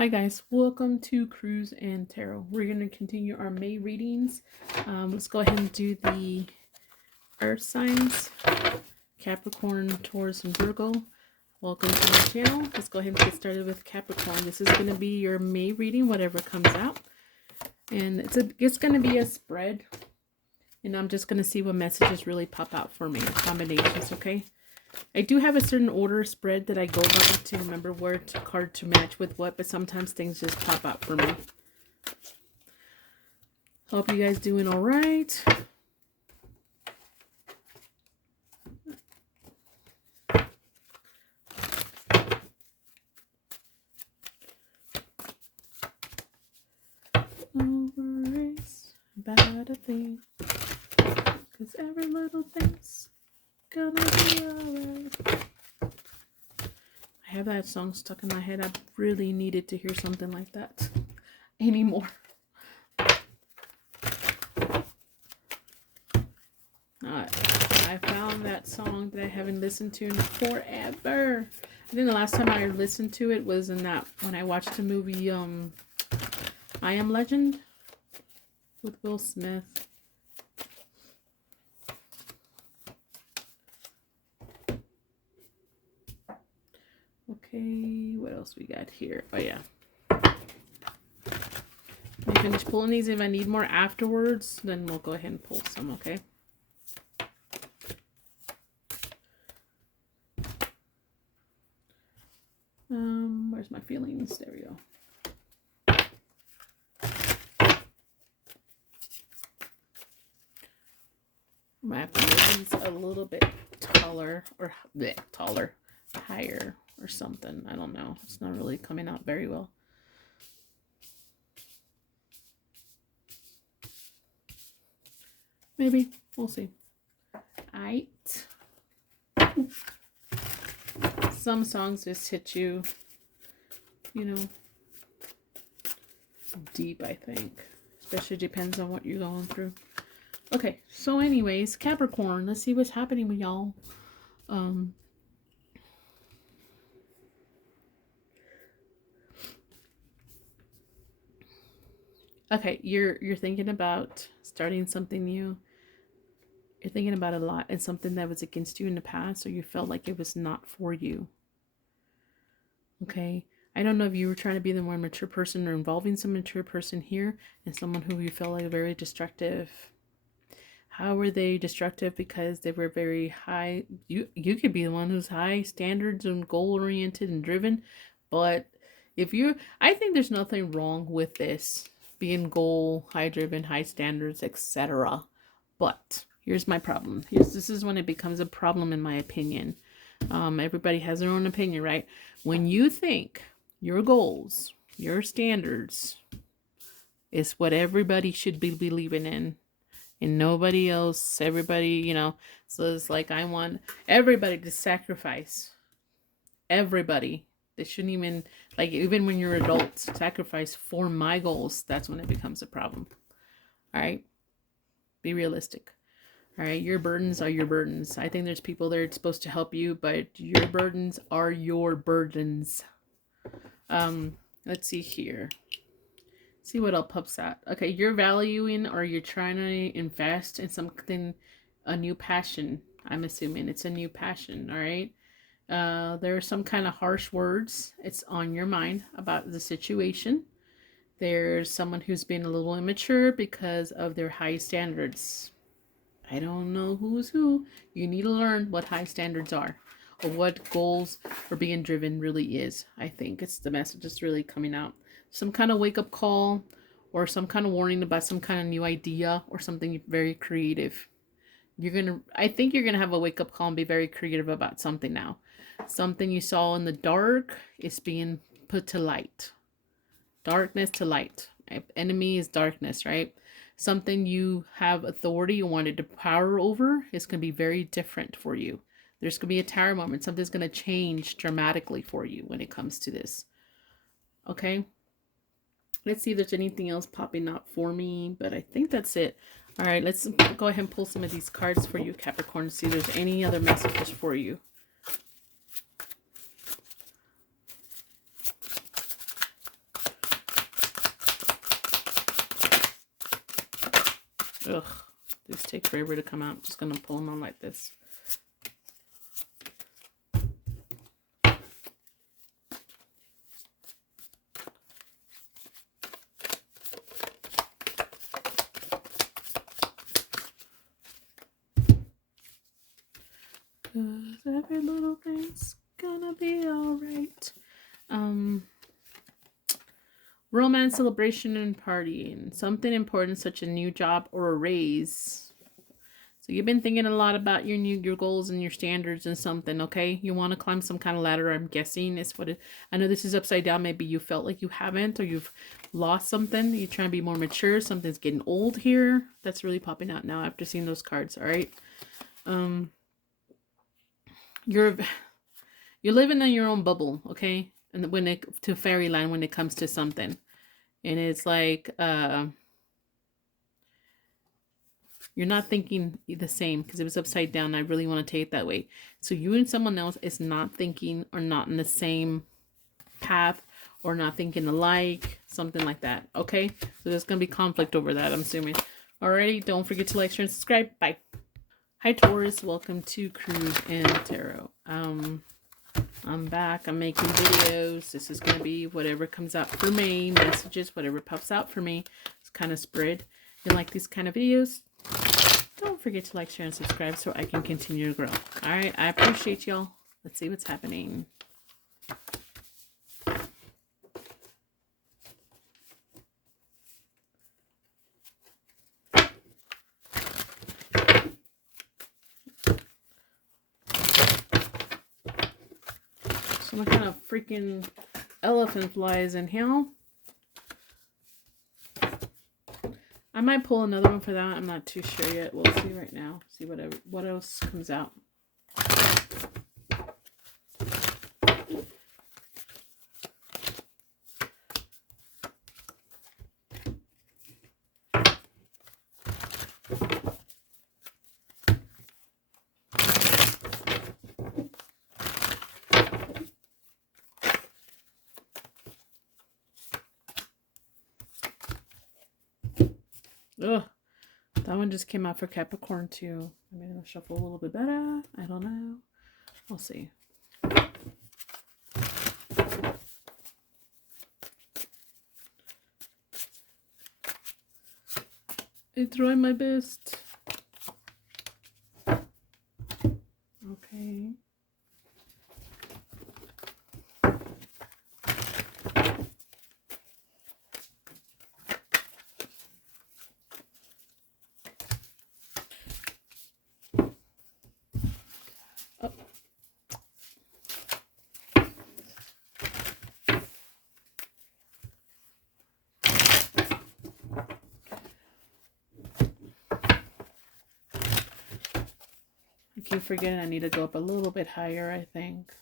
Hi guys, welcome to Cruise and Tarot. We're going to continue our May readings. Let's go ahead and do the earth signs, Capricorn, Taurus, and Virgo. Welcome to my channel. Let's go ahead and get started with Capricorn. This is going to be your May reading, whatever comes out. And it's going to be a spread. And I'm just going to see what messages really pop out for me, combinations, okay? I do have a certain order spread that I go by to remember where card to match with what, but sometimes things just pop out for me. Hope you guys doing all right. No worries about a thing, 'cause every little thing's gonna be alright. I have that song stuck in my head. I really needed to hear something like that anymore. I found that song that I haven't listened to in forever. I think the last time I listened to it was in that when I watched the movie I Am Legend with Will Smith. Okay, what else we got here? Oh yeah. Let me finish pulling these. If I need more afterwards, then we'll go ahead and pull some, okay? Where's my feelings? There we go. I might have to make these a little bit taller or higher or something. I don't know. It's not really coming out very well. Maybe. We'll see. Aight. Some songs just hit you, you know, deep, I think. Especially depends on what you're going through. Okay, so anyways, Capricorn, let's see what's happening with y'all. Okay, you're thinking about starting something new. You're thinking about a lot and something that was against you in the past, or you felt like it was not for you. Okay, I don't know if you were trying to be the more mature person or involving some mature person here and someone who you felt like very destructive. How were they destructive? Because they were very high. You could be the one who's high standards and goal oriented and driven, but I think there's nothing wrong with this being goal, high driven, high standards, etc. But here's my problem. This is when it becomes a problem, in my opinion. Everybody has their own opinion, right? When you think your goals, your standards is what everybody should be believing in, and nobody else, everybody, so it's like I want everybody to sacrifice. Everybody. They shouldn't even, like, even when you're adults, sacrifice for my goals. That's when it becomes a problem. All right? Be realistic. All right? Your burdens are your burdens. I think there's people there supposed to help you, but your burdens are your burdens. Let's see here. See what else pops out. Okay, you're valuing or you're trying to invest in something, a new passion. I'm assuming it's a new passion, all right? There are some kind of harsh words. It's on your mind about the situation. There's someone who's being a little immature because of their high standards. I don't know who's who. You need to learn what high standards are or what goals for being driven really is. I think it's the message that's really coming out. Some kind of wake-up call or some kind of warning about some kind of new idea or something very creative. I think you're gonna have a wake-up call and be very creative about something now. Something you saw in the dark is being put to light. Darkness to light. Enemy is darkness, right? Something you have authority, you wanted to power over is going to be very different for you. There's going to be a tower moment. Something's going to change dramatically for you when it comes to this. Okay? Let's see if there's anything else popping up for me, but I think that's it. All right, let's go ahead and pull some of these cards for you, Capricorn, see if there's any other messages for you. Ugh, these take forever to come out. I'm just gonna pull them on like this. Cause every little thing's gonna be alright. Romance, celebration, and partying. Something important such as a new job or a raise. So you've been thinking a lot about your goals and your standards and something, okay? You want to climb some kind of ladder, I'm guessing is what it. I know this is upside down. Maybe you felt like you haven't, or you've lost something. You're trying to be more mature. Something's getting old here. That's really popping out now after seeing those cards, all right? You're living in your own bubble, okay? And when it to fairyland when it comes to something. And it's like you're not thinking the same because it was upside down. I really want to take it that way. So you and someone else is not thinking or not in the same path or not thinking alike, something like that. Okay? So there's going to be conflict over that, I'm assuming. Alrighty, don't forget to like, share, and subscribe. Bye. Hi Taurus, welcome to Cruise and Tarot. I'm back. I'm making videos. This is going to be whatever comes out for me, messages, whatever pops out for me. It's kind of spread. If you like these kind of videos, don't forget to like, share, and subscribe so I can continue to grow. All right. I appreciate y'all. Let's see what's happening. Some kind of freaking elephant flies in here. I might pull another one for that. I'm not too sure yet. We'll see right now. See what else comes out. Ugh, that one just came out for Capricorn too. Maybe I'll shuffle a little bit better. I don't know. We'll see. I try my best. Okay. I keep forgetting I need to go up a little bit higher, I think.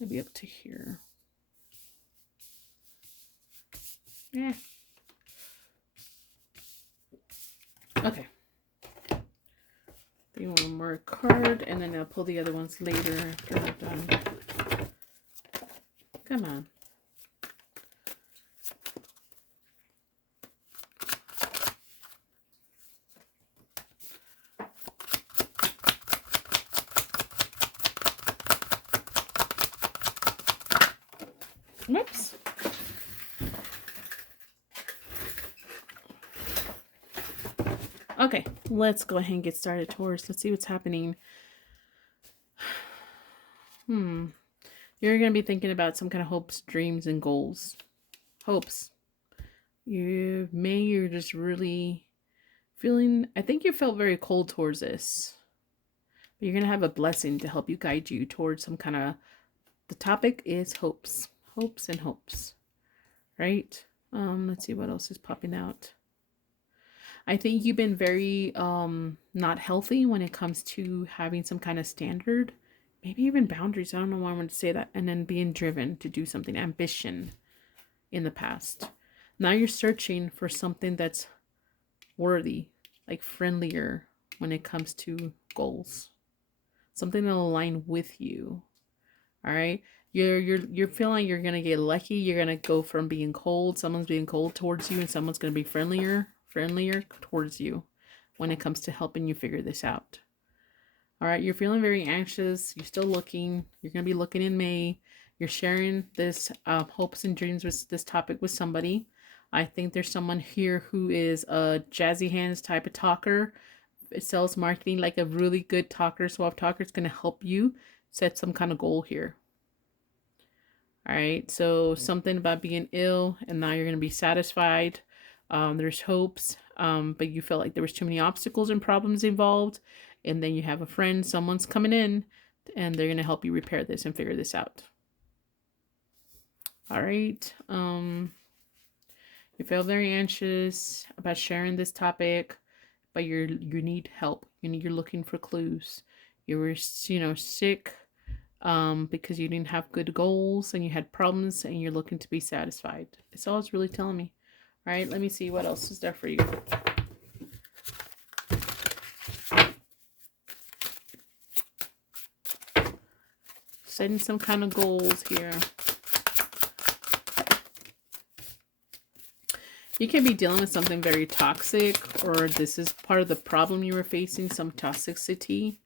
Maybe up to here. Yeah. Okay. Do one more card, and then I'll pull the other ones later after I'm done. Come on. Whoops. Okay, let's go ahead and get started, Taurus. Let's see what's happening. You're going to be thinking about some kind of hopes, dreams, and goals. Hopes. You're just really feeling, I think you felt very cold towards this. But you're going to have a blessing to help you guide you towards some kind of, the topic is hopes. Hopes and hopes. Right? Let's see what else is popping out. I think you've been very not healthy when it comes to having some kind of standard, maybe even boundaries. I don't know why I want to say that. And then being driven to do something, ambition in the past. Now you're searching for something that's worthy, like friendlier when it comes to goals. Something that'll align with you. All right? You're feeling you're gonna get lucky. You're gonna go from being cold, someone's being cold towards you, and someone's gonna be friendlier friendlier towards you when it comes to helping you figure this out. All right, you're feeling very anxious. You're still looking. You're going to be looking in May. You're sharing this hopes and dreams with this topic with somebody. I think there's someone here who is a jazzy hands type of talker. It sells marketing, like a really good talker. So a talker is going to help you set some kind of goal here. All right, so something about being ill and now you're going to be satisfied. There's hopes, but you felt like there was too many obstacles and problems involved. And then you have a friend, someone's coming in, and they're going to help you repair this and figure this out. All right. You feel very anxious about sharing this topic, but you need help. You're looking for clues. You were, sick because you didn't have good goals and you had problems and you're looking to be satisfied. It's all it's really telling me. All right, let me see what else is there for you. Setting some kind of goals here. You can be dealing with something very toxic, or this is part of the problem you were facing, some toxicity.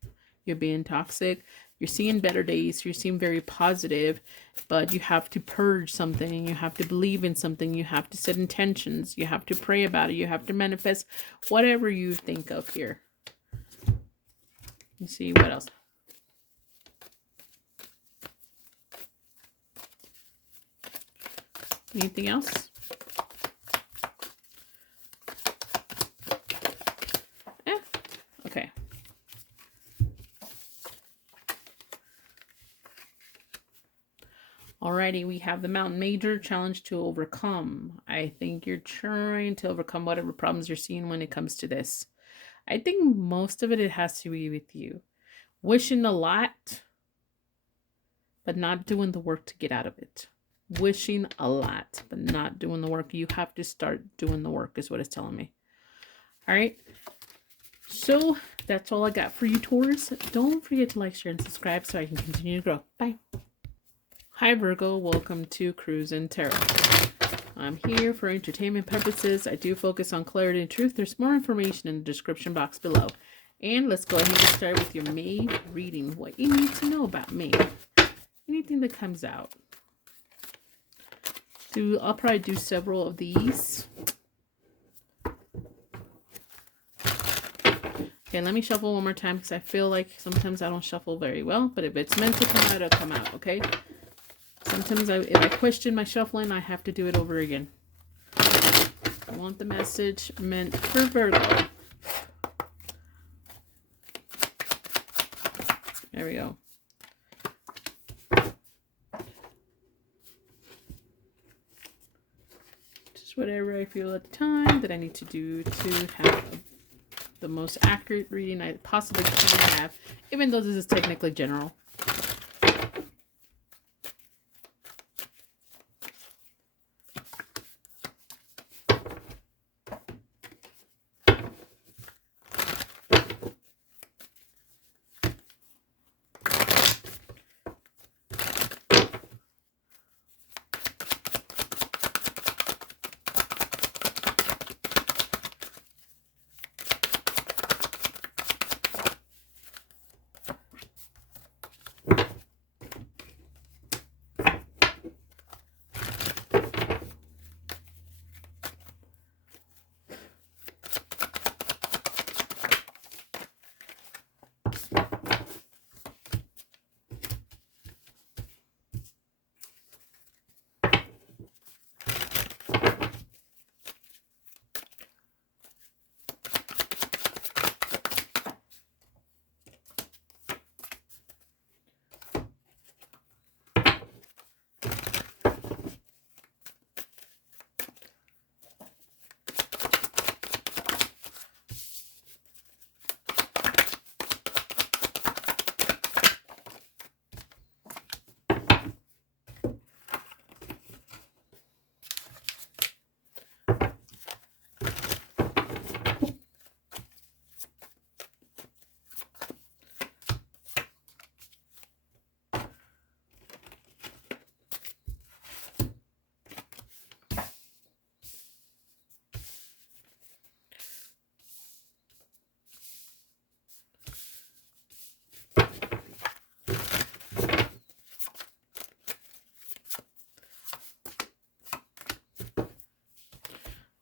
You're being toxic. You're seeing better days. You seem very positive, but you have to purge something. You have to believe in something. You have to set intentions. You have to pray about it. You have to manifest whatever you think of here. Let's see what else. Anything else? Okay. Alrighty, we have the Mountain Major challenge to overcome. I think you're trying to overcome whatever problems you're seeing when it comes to this. I think most of it has to be with you. Wishing a lot, but not doing the work to get out of it. Wishing a lot, but not doing the work. You have to start doing the work is what it's telling me. All right. So that's all I got for you, Taurus. Don't forget to like, share, and subscribe so I can continue to grow. Bye. Hi, Virgo. Welcome to Cruise and Tarot. I'm here for entertainment purposes. I do focus on clarity and truth. There's more information in the description box below. And let's go ahead and get started with your May reading. What you need to know about May. Anything that comes out. I'll probably do several of these. Okay, let me shuffle one more time because I feel like sometimes I don't shuffle very well. But if it's meant to come out, it'll come out, okay? Sometimes if I question my shuffling, I have to do it over again. I want the message meant for Virgo. There we go. Just whatever I feel at the time that I need to do to have the most accurate reading I possibly can have, even though this is technically general.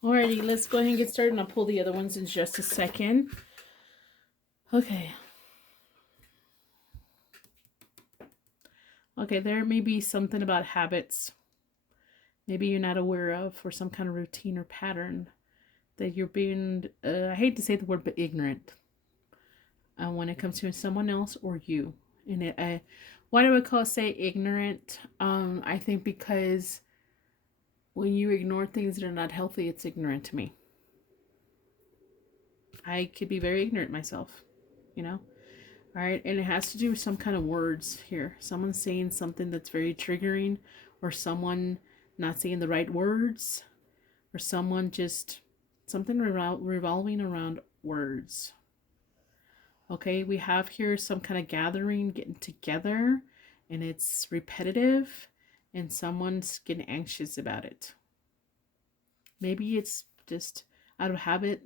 Alrighty, let's go ahead and get started, and I'll pull the other ones in just a second. Okay. Okay, there may be something about habits maybe you're not aware of, or some kind of routine or pattern that you're being, I hate to say the word, but ignorant when it comes to someone else or you. And why do I say ignorant? I think because when you ignore things that are not healthy, it's ignorant to me. I could be very ignorant myself, you know? All right, and it has to do with some kind of words here. Someone saying something that's very triggering, or someone not saying the right words, or someone just something revolving around words. Okay, we have here some kind of gathering, getting together, and it's repetitive, and someone's getting anxious about it. Maybe it's just out of habit.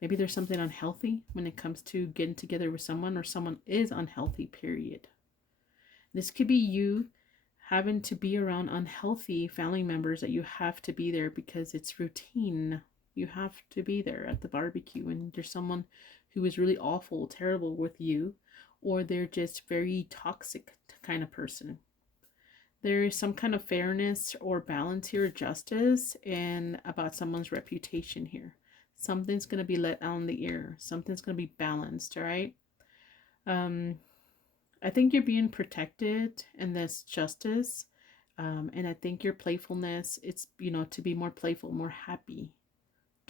Maybe there's something unhealthy when it comes to getting together with someone, or someone is unhealthy, period. This could be you having to be around unhealthy family members that you have to be there because it's routine. You have to be there at the barbecue, and there's someone who is really awful, terrible with you, or they're just very toxic kind of person. There is some kind of fairness or balance here, justice, and about someone's reputation here. Something's going to be let out in the air. Something's going to be balanced, all right? I think you're being protected, and that's justice. And I think your playfulness, it's, to be more playful, more happy.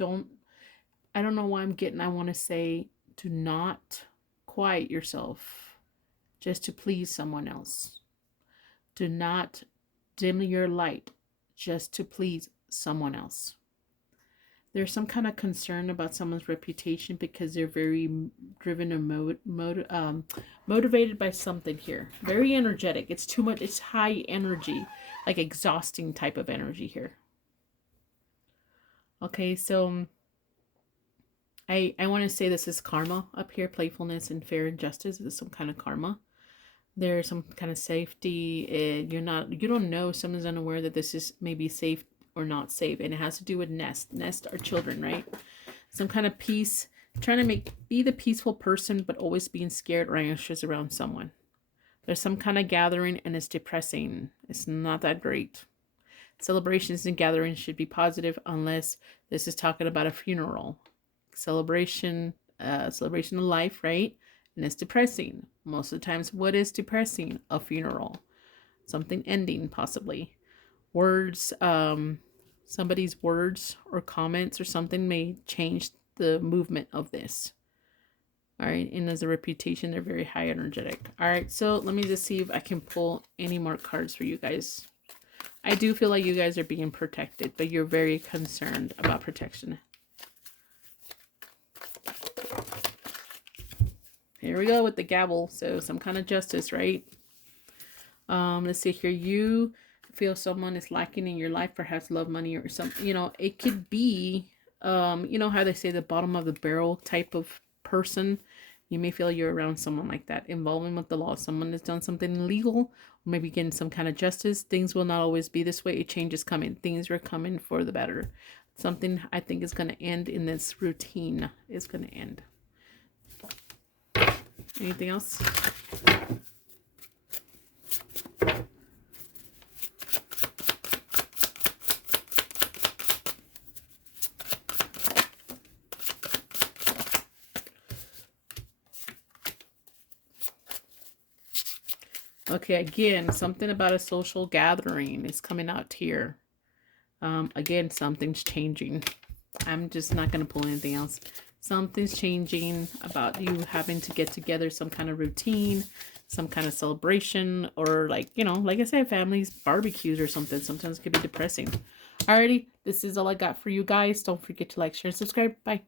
I don't know why I want to say, do not quiet yourself just to please someone else. Do not dim your light just to please someone else. There's some kind of concern about someone's reputation because they're very driven or motivated by something here. Very energetic. It's too much. It's high energy, like exhausting type of energy here. Okay, so I want to say this is karma up here. Playfulness and fair and justice is some kind of karma. There's some kind of safety. You don't know. Someone's unaware that this is maybe safe or not safe, and it has to do with nest our children, right? Some kind of peace, trying to be the peaceful person, but always being scared or anxious around someone. There's some kind of gathering, and it's depressing. It's not that great. Celebrations and gatherings should be positive, unless this is talking about a funeral celebration of life, right? And it's depressing most of the times. What is depressing? A funeral, something ending, possibly. Words, somebody's words or comments or something may change the movement of this. All right, and as a reputation, they're very high energetic. All right, so let me just see if I can pull any more cards for you guys. I do feel like you guys are being protected, but you're very concerned about protection. Here we go with the gavel. So some kind of justice, right? Let's see here. You feel someone is lacking in your life, perhaps love, money, or something. It could be, how they say the bottom of the barrel type of person. You may feel you're around someone like that, involving with the law. Someone has done something illegal, or maybe getting some kind of justice. Things will not always be this way. A change is coming. Things are coming for the better. Something I think is going to end in this routine is going to end. Anything else? Okay, again, something about a social gathering is coming out here. Again, something's changing. I'm just not going to pull anything else. Something's changing about you having to get together, some kind of routine, some kind of celebration, or like I said, families, barbecues or something. Sometimes it can be depressing. Alrighty, this is all I got for you guys. Don't forget to like, share, and subscribe. Bye.